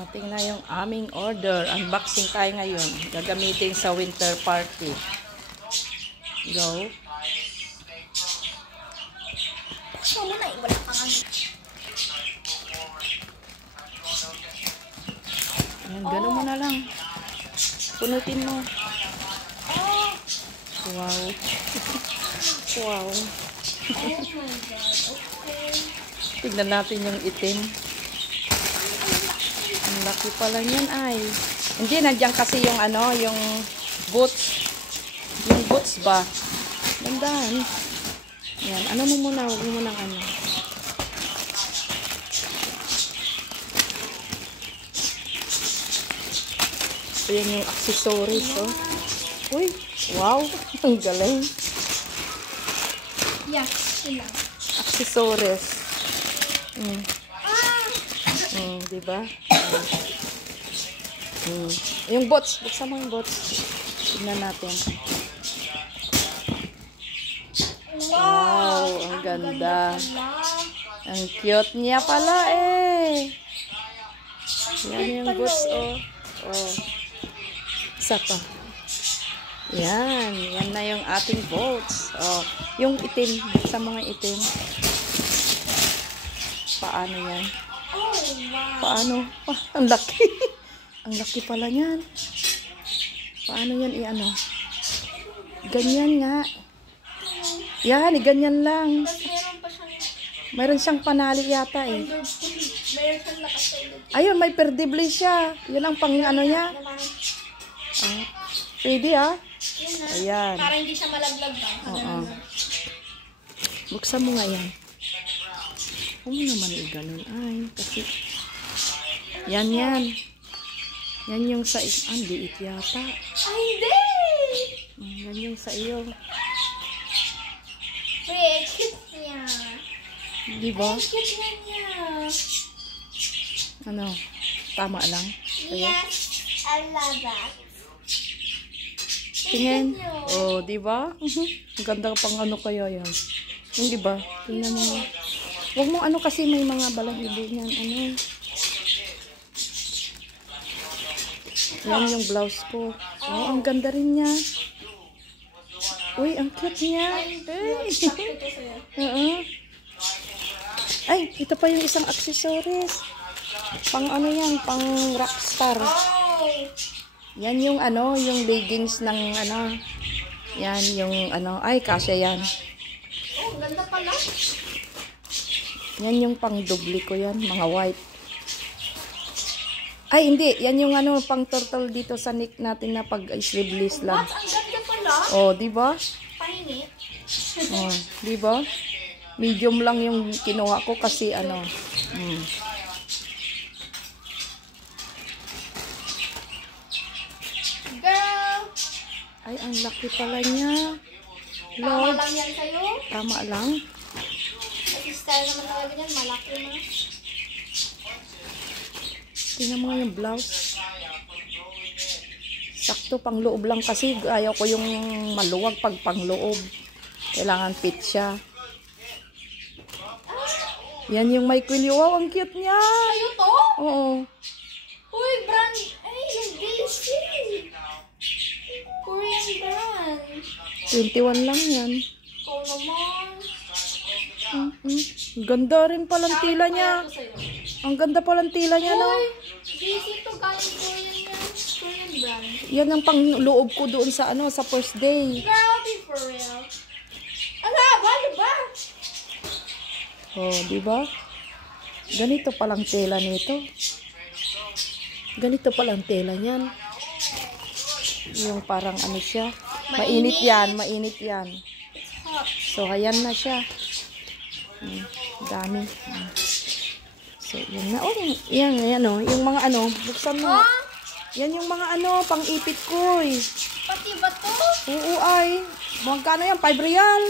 Ating na yung aming order. Unboxing tayo ngayon. Gagamitin sa winter party. Go. Gusto mo na, wala ka nga. Ayan, gano'n mo na lang. Punutin mo. Wow. Wow. Oh my God. Okay. Tignan natin yung itim. Ang laki pala niyan ay. Hindi, nandiyan kasi yung ano, yung boots. Yung boots ba? Gandaan. Yan, ano mo muna, huwag mo muna ano. Ayan yung accessories, oh. Uy, wow, ang galing. Yeah, sila. Accessories. Diba? Yung bots, buksan mo yung bots. Tignan natin. Wow, ang ganda. Ang cute niya pala eh. Yan yung bots, oh. Oh. Isa pa. Yan, yan na yung ating bots. Oh, yung itim, buksan mo nga itim. Paano yan? Oh, wow. Paano? Ah, ang laki. Ang laki pala niyan. Paano yan i-ano? Ganyan nga. Yan, ganyan lang. Tapos meron pa siyang Mayroon siyang panali yata eh. meron siyang nakasayod. Ayun, may perdible siya. Yun ang pang ano niya. Ah, pwede ah. Yun na. Ayan. Para hindi siya malaglag ba? Oo. Buksan mo nga yan. Ano naman i-ganon? Ay, kasi... Yan, yan. Yan yung sa... Ah, liit yata. Ay, hindi! Yan yung sa iyo. Wait, cute niya. Di ba? Ay, cute niya. Ano? Tama lang? Kaya? Yes, I love that. Tingin. Oh, di ba? Ang ganda pang ano kaya yan. Yung di ba? Tingnan mo. Huwag mo ano kasi may mga balahibo niyan. Ano? Yan yung blouse ko. Oh, ang ganda rin niya. Uy, ang cute niya. Ay. Oo. Ay, ito pa yung isang accessories. Pang ano yan, pang rockstar. Oh! Yan yung ano, yung leggings ng ano. Yan yung ano, ay kasya yan. Oh, ganda pala. Yan yung pang doble ko yan, mga white. Ay, hindi. Yan yung ano, pang turtle dito sa neck natin na pag sleeveless lang. What? Ang ganda pala. Oh, di ba? Pahinit. Oh, di ba? Medium lang yung kinuha ko kasi ano. Girl! Ay, ang laki pala niya. Tama Lord, lang yan sa'yo. tama lang. Kasi style naman talaga yan. Malaki na. Tingnan mo yung blouse. Sakto, pang loob lang kasi. Ayaw ko yung maluwag pag pang loob. Kailangan fit siya. Yan yung may quilly. Wow, ang cute niya. Sa'yo to? Oo. Uy, brand. Ay, yung basic. Korean brand. 21 lang yan. Ikaw naman. Ganda rin palang tila niya. Ito sa'yo. Ang ganda palang tila niya, no? Uy, basic to. Galing Korean yan. Korean brand. Yan ang pang loob ko doon sa ano, sa first day. Girl, be for real. Ala, ano ba? Oh, di ba? Ganito palang tela nito. Ganito palang tela niyan. Yung parang ano siya. Mainit yan, mainit yan. Hot. So, ayan na siya. Dami. So, yan na. Oh, yan, yan, oh. Yung mga ano, buksan mo. Oh, Yan yung mga ano, pang-ipit ko, eh. pati ba to? Oo, ay. Magkano yan? 5 real.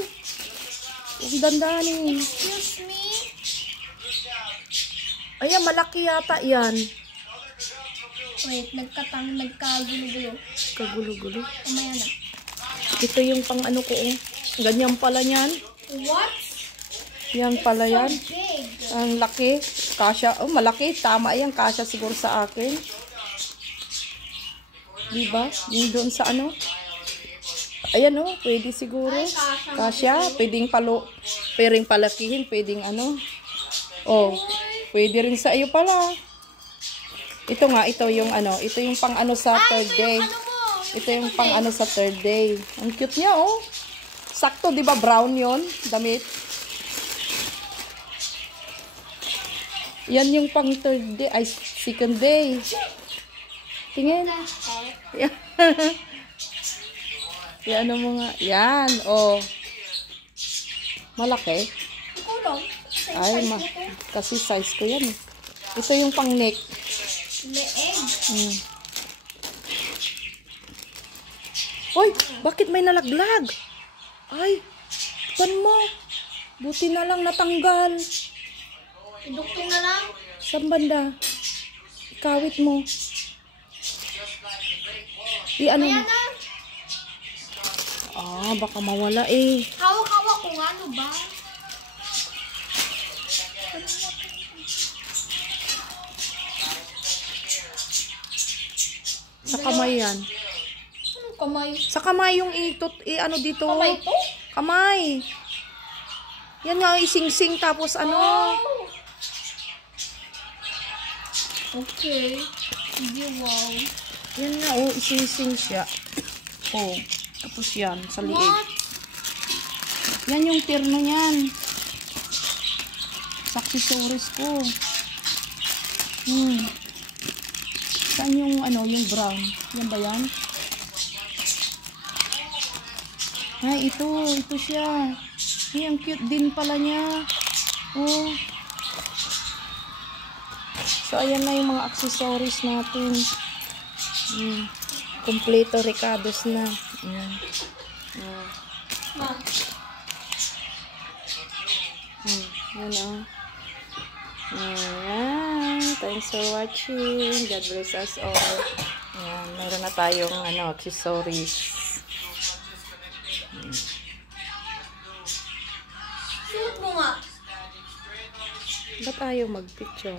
Ang dandanin. Excuse me? Ayan, malaki yata yan. Wait, nagkagulo-gulo. Kagulo-gulo. Umaya na. Ito yung pang ano ko, oh. Ganyan pala yan. What? Yan pala yan. So big. Ang laki. Kasya. Oh, malaki. Tama yan. Kasya siguro sa akin. Diba? Yung doon sa ano. Ayan oh. Pwede siguro. Kasya. Pwedeng palakihin. Pwedeng ano. Oh. Pwede rin sa iyo pala. Ito nga. Ito yung ano. Ito yung pang ano sa third day. Ito yung pang ano sa third day. Ang cute niya oh. Sakto. Diba brown yon damit. Yan yung pang third day. Ay, second day. Tingin. Yan. Yan ano mo nga. Yan. Oh. Malaki. Ay, kasi size ko yan. Ito yung pang neck. Hoy, bakit may nalaglag? Ay, pan mo. Buti na lang natanggal. Idukto na lang. Saan banda? Ikawit mo. Ano mo? Ah, baka mawala eh. Hawak-hawak kung ano ba? Sa kamay yan. Anong kamay? Sa kamay yung ano dito. Kamay to? Kamay. Yan nga, ising-sing tapos ano. Oh. Okay. Sige, wow. Yan nga, oh, ising-sing siya. Oh, tapos yan, sa liig. What? Yan yung terno niyan. Sa accessories ko. Saan yung ano, yung brown? Yan ba yan? Ay, ito siya. Ay, ang cute din pala niya. Oh. So, ayan na yung mga accessories natin. Kompleto recados na. Ayan. Ma. Yan o. Ayan. Thanks for watching. God bless us all. Ayan. Meron na tayong ano, accessories. Suot mo nga. Ba't ayaw mag-picture?